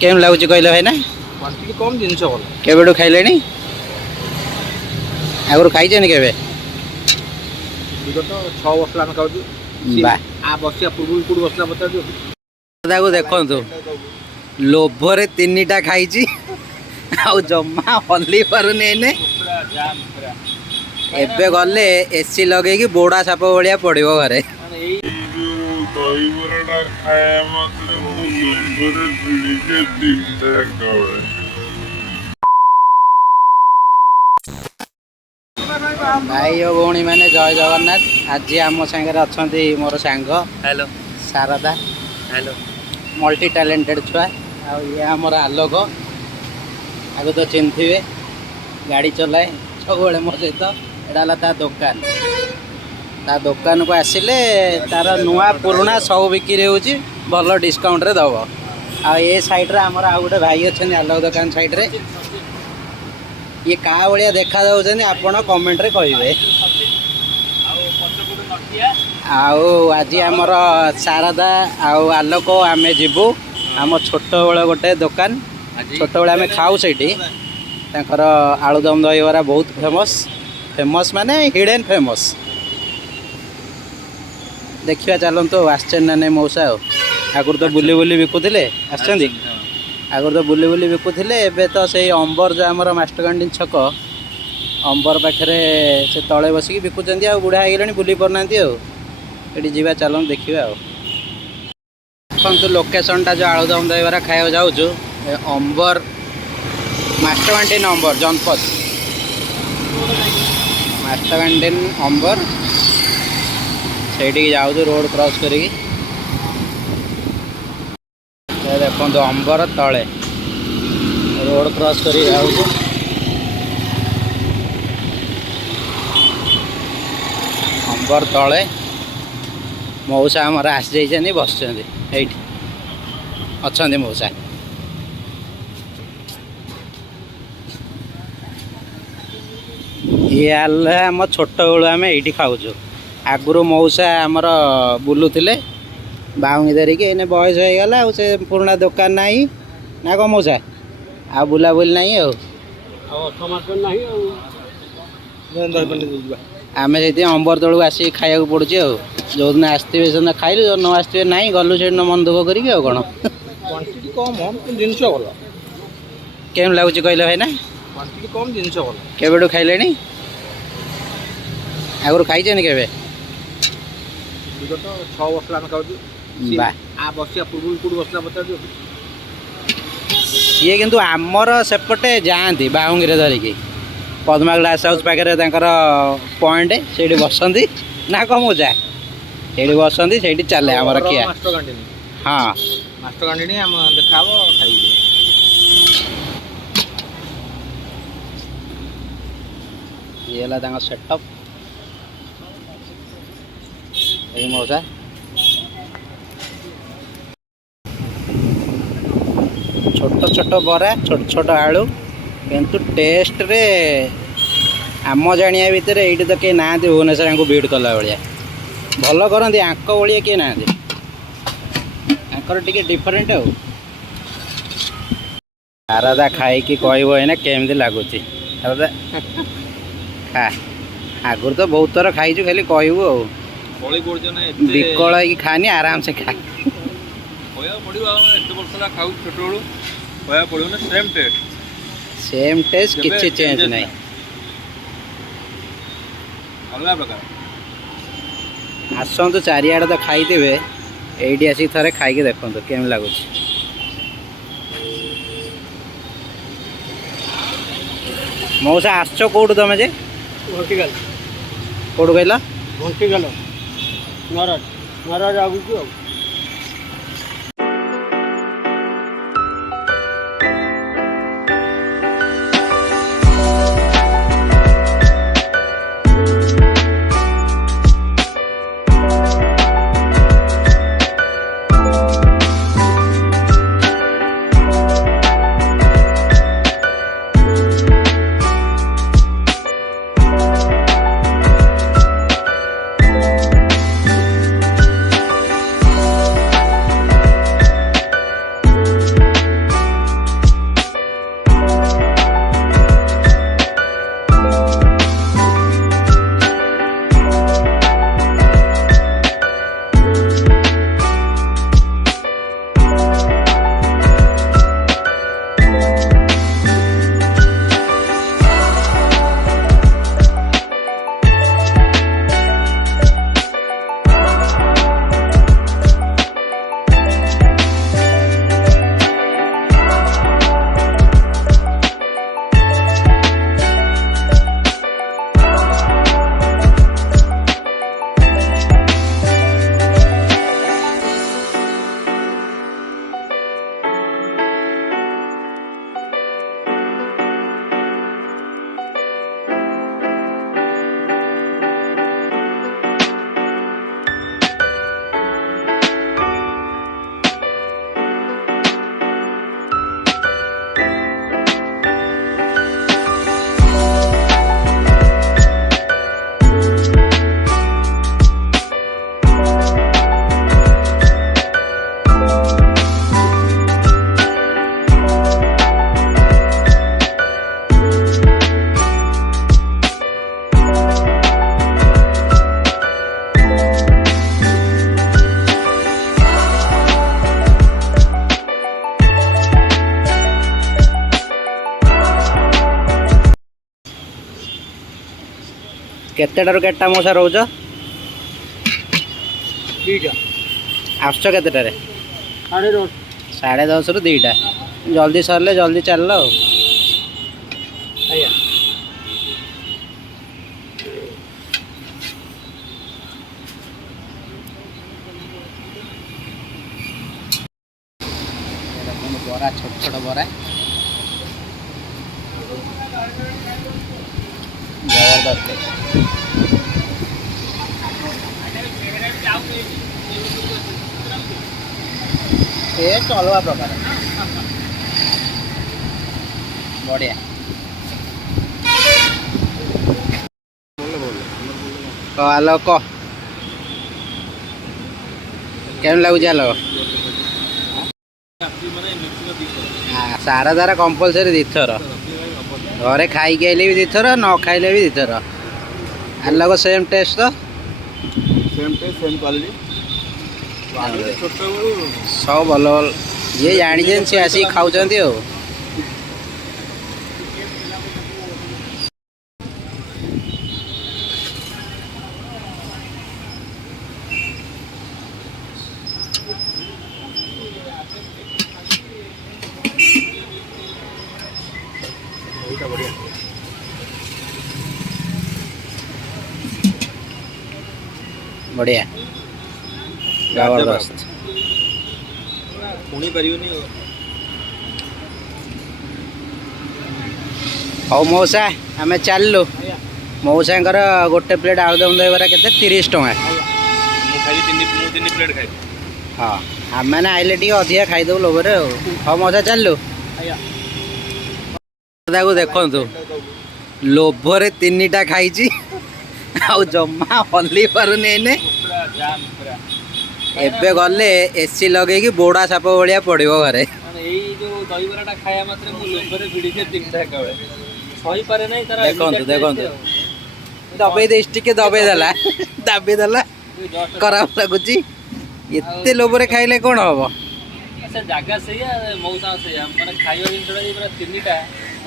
केम लगुच कहले भाई ना क्वांटिटी कम जिनस भल केबेडू खाइले आगुरी खाई के विगत 6 वर्ष आम खाऊ आ बसिया पूर्व कौट बसला बता दियो देखु लोभरे 3टा खाई आउ जमा हल्ली पारुनी एबे गले एसी लगे कि बोड़ा साप भाया पड़ो घरे भाई और भौणी मैंने जय जगन्नाथ आज आम सागर अच्छा मोर सांग hello Sharada hello multi talented छुआ ये आमर आलोक आगे तो चिन्थे गाड़ी चलाए सब मो सहित एटा ता दुकान को आसिले तार नुआ पुराणा सब बिक्री होची भल डिस्काउंट रे दब आ ये साइड रे हमर आ गोटे भाई अच्छा आलोक दुकान साइड रे ये का भाया देखा आपण कमेंट रे कहिबे आज आमर शारदा आलोक आमे जीवु आम छोट बेले गोटे दुकान छोट बेले आमे खाऊ सेठी तांकर आलुदम दहीबरा बहुत फेमस फेमस माने हिडन फेमस देखिया चलतो आश्चर्य ना नहीं मौसा आगुरी तो बुली बुली बिकुले आसछंदी आगुरी तो बुली बुली बिकुले एबे तो से अंबर जो आमर मास्टर कैंटीन छक अंबर पाखे से तले बसिक बिकुंट आ बुढ़ा हो बुली पारना ये जीवा चल देखा देखो लोकेशनटा जो आलुदम दहीबरा खाया जाऊँ अंबर मास्टर कैंटीन अंबर जनपथ मास्टर कैंटीन अंबर से जाऊँ रोड क्रॉस करी देखो अंबर तले रोड क्रॉस करी जाऊँ अंबर तले मौसा आमर आसी जाइए बस अच्छा मौसा ये आम छोट बेलू आम ये खाऊ आगुरी मौसा आमर बुलूले बाउंगी धरिकी एने बयस हो गला से पुराना दुकान नहीं ना कौन मौसा आ बुलाबुली नहीं आम से अंबर तलू आसिक खाया पड़ुचे जो दिन आसवे से खाइलु जो न आसवे ना गलु से मन दुख करी कौन क्वांटिटी कम जिनस भल केम लगुच कहले भाई ना क्वांटिटी कम जिनस भल केबेडू खाइले आगुरी खाई के विगत 6 वर्ष आम खाऊ आ बसिया पूर्व कौट बसला बता दियो ये किंतु आमर सेपटे जाती बाउंगी धरिकी पद्मा ग्लास हाउस पाखे पॉइंट से बसती ना कम मौजा से बसती से चले आमर किया मास्टर कैंटीन हाँ मास्टर कैंटीन आम देखा खाई ये सेटअप ये मौसा छोट छोट बरा छोट छोट आलू किंतु टेस्ट रे आम जानिया भितर ये तो कहीं ना भुवनेश्वर को बीट कला भाया भल करती आंक भाया किए ना टी डिफरेन्ट आ शारदा खाई कहना केमती लगुच शारदा खा आगुरी तो बहुत थर खाई खाली कहबू विकल खानी आराम से खा सेम टेस्ट किसी चेंज नहीं आसतु चारिआडे तो खाई ये आसिक थे खाई देखो केम लगुच मौसा आसच कौटू तुम जे कौटू कहल घंटीगल नाराज आगू केतेटारू केटा मौसा रोज दीटा आस केतेटारे 10:30 10:30 ରୁ 2ଟା जल्दी सरले जल्दी चल आया बरा छोट छोट बरा जबरदस्त टेस्ट अलग प्रकार बढ़िया आलोक केम लगुच आलोक सारा दारा कंपलसरी दीथर घरे खाई आइले भी दीथर न खाइले भी दीथर आलोक सेम टेस्ट तो सेम टेस्ट सेम क्वालिटी छोट सब भल भल ये जानी सी आसिक खाऊँ बढ़िया बढ़िया जबरदस्त पुणी पारियोनी हौ मौसा आम चलु मौसा गोटे प्लेट आलुदम दहीबरा के 30 टଙ୍କା तीन प्लेट खाई हाँ आम मैंने आइले टी अधिका खाईदेव लोभर हाँ मौसा चलु देखु लोभरे 3टा खाई जमा हल्ली पारुनी एबे गले एसी लगे कि बोड़ा साप भाया पड़ो घरे दहीबराटा खाया मात्रे मु लोभरे भिड़ी के 3टा खावे सही पारे नहीं तारा देखु देखु दबे देश टिके दबे देला दाबी देला खराब लगुच एते लोभरे खाइले कौन हम से जगह से मौसा से माने खाइबा जिनटा पूरा 3टा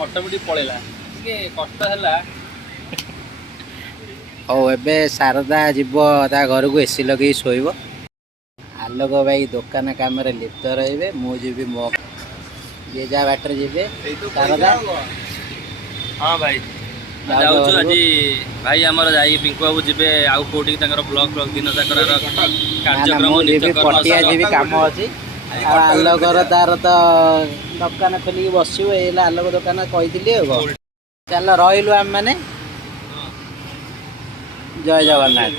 ऑटोमेटिक पळेला के कष्ट हला हौ एबे शारदा जीव ता घर को एसी लगे शोब आलोक भाई दुकान काम लिप्त रे मुझे मो ये जा बाटर जी शारदा हाँ भाई जाऊँ आज भाई आमर जाई पिंकु बाबू जी आउ कौटी ब्लॉग ब्लॉग दिन कार्यक्रम पटिया जी कम अच्छी आलोकर तार तो दुकान खोलिक बसु आलोक दुकान कही चल रही आम मैंने जय जगन्नाथ।